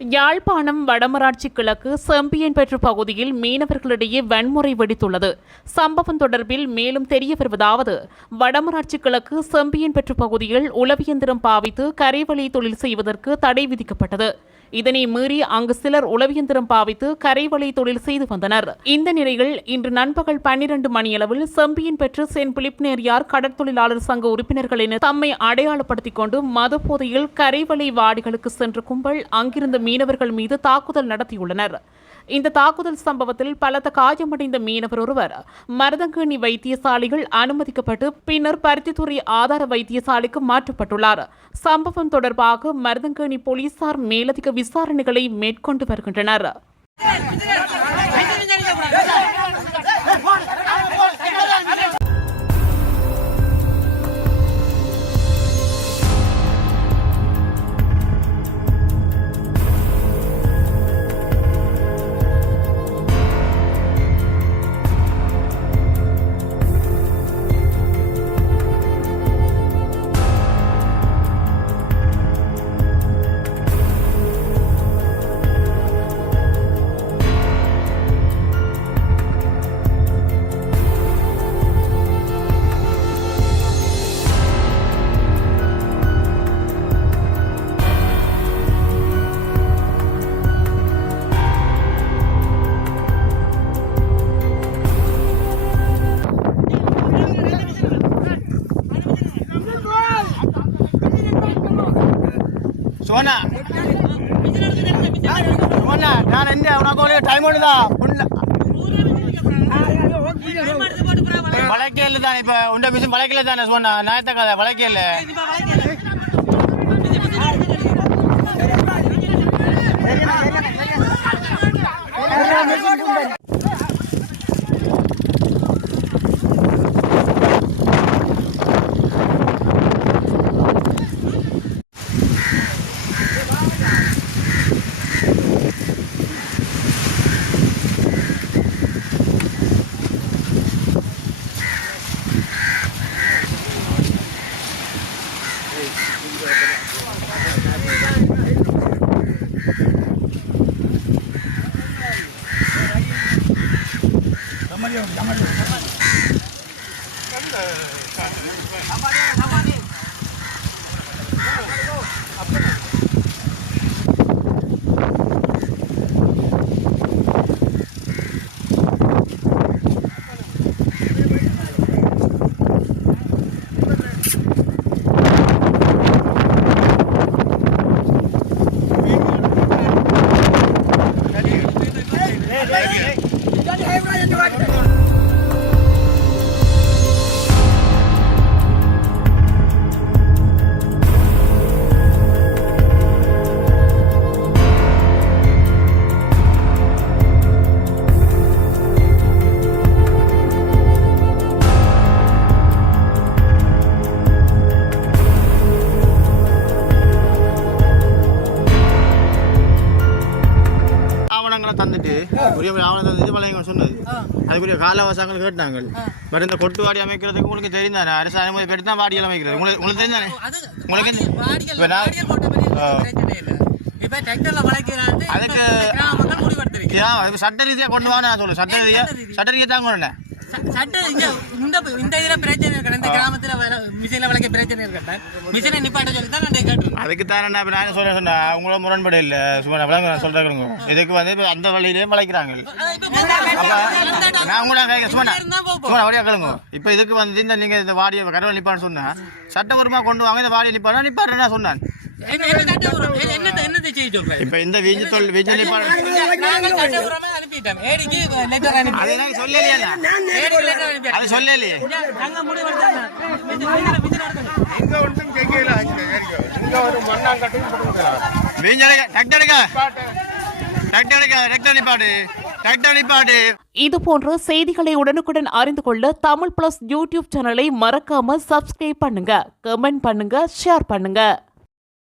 யாழ்ப்பாணம் வடமராட்சி கிழக்கு செம்பியன்பெற்று பகுதியில் மீனவர்களிடையே வன்முறை வெடித்துள்ளது. சம்பவம் தொடர்பில் மேலும் தெரிய வருவதாவது, வடமராட்சி கிழக்கு செம்பியன்பெற்று பகுதியில் உளவியந்திரம் பாவித்து கரைவழி தொழில் செய்வதற்கு தடை விதிக்கப்பட்டது. இதனை மீறி அங்கு சிலர் உளவியந்திரம் பாவித்து கரைவழி தொழில் செய்து வந்தனர். இந்த நிலையில் இன்று நண்பகல் 12 மணியளவில் செம்பியன்பெற்று சென் பிலிப் நேரியார் கடற்தொழிலாளர் சங்க உறுப்பினர்கள் என தம்மை அடையாளப்படுத்திக் கொண்டு மது போதையில் கரைவழி வாடிகளுக்கு சென்ற கும்பல் அங்கிருந்த மீனவர்கள் மீது தாக்குதல் நடத்தியுள்ளனர். இந்த தாக்குதல் சம்பவத்தில் பலத்த காயமடைந்த மீனவர் ஒருவர் மருதங்கேணி வைத்தியசாலையில் அனுமதிக்கப்பட்டு பின்னர் பருத்தித்துறை ஆதார வைத்தியசாலைக்கு மாற்றப்பட்டுள்ளார். சம்பவம் தொடர்பாக மருதங்கேணி போலீசார் மேலதிக விசாரணைகளை மேற்கொண்டு வருகின்றனர். சோனா சோனா நான் என்ன உனக்கு ஒரு டைம் ஒன்று தான் வழக்கேல தான். இப்போ உண்ட மிஷின் வழக்கல தானே சொன்னா நாயத்த கதை வழக்கேல தந்துட்டு சொன்னது அதுக்குரிய கால அவசாங்கள் கேட்டாங்க. பட் இந்த கொட்டு வாடி அமைக்கிறதுக்கு உங்களுக்கு தெரிந்தானே அரசு அனுமதி பெற்று தான் வாடிகள் அமைக்கிறது. உங்களுக்கு தெரிஞ்சானே உங்களுக்கு அதுக்கு சட்ட ரீதியாக கொண்டு வாங்க நான் சொல்லுவேன். சட்ட ரீதியாக தான் கொண்டு அதுக்கு தான் நான் சொன்னேன். அவங்கள முரண்பட இல்லை சும்மா நான் சொல்றேன். இதுக்கு வந்து அந்த வழியிலேயே வளைக்கிறாங்க. நான் உங்கள சும்மா வழியா கேளுங்க. இப்ப இதுக்கு வந்து இந்த நீங்க இந்த வாடியை கடவுள் நிப்பான்னு சொன்னா சட்டபூர்வமா கொண்டு வாங்க. இந்த வாடியை நிப்பான்னு சொன்னான். இப்ப இந்த இதுபோன்ற செய்திகளை உடனுக்குடன் அறிந்து கொள்ள தமிழ் பிளஸ் யூடியூப் சேனலை மறக்காம சப்ஸ்கிரைப் பண்ணுங்க, கமெண்ட் பண்ணுங்க, ஷேர் பண்ணுங்க.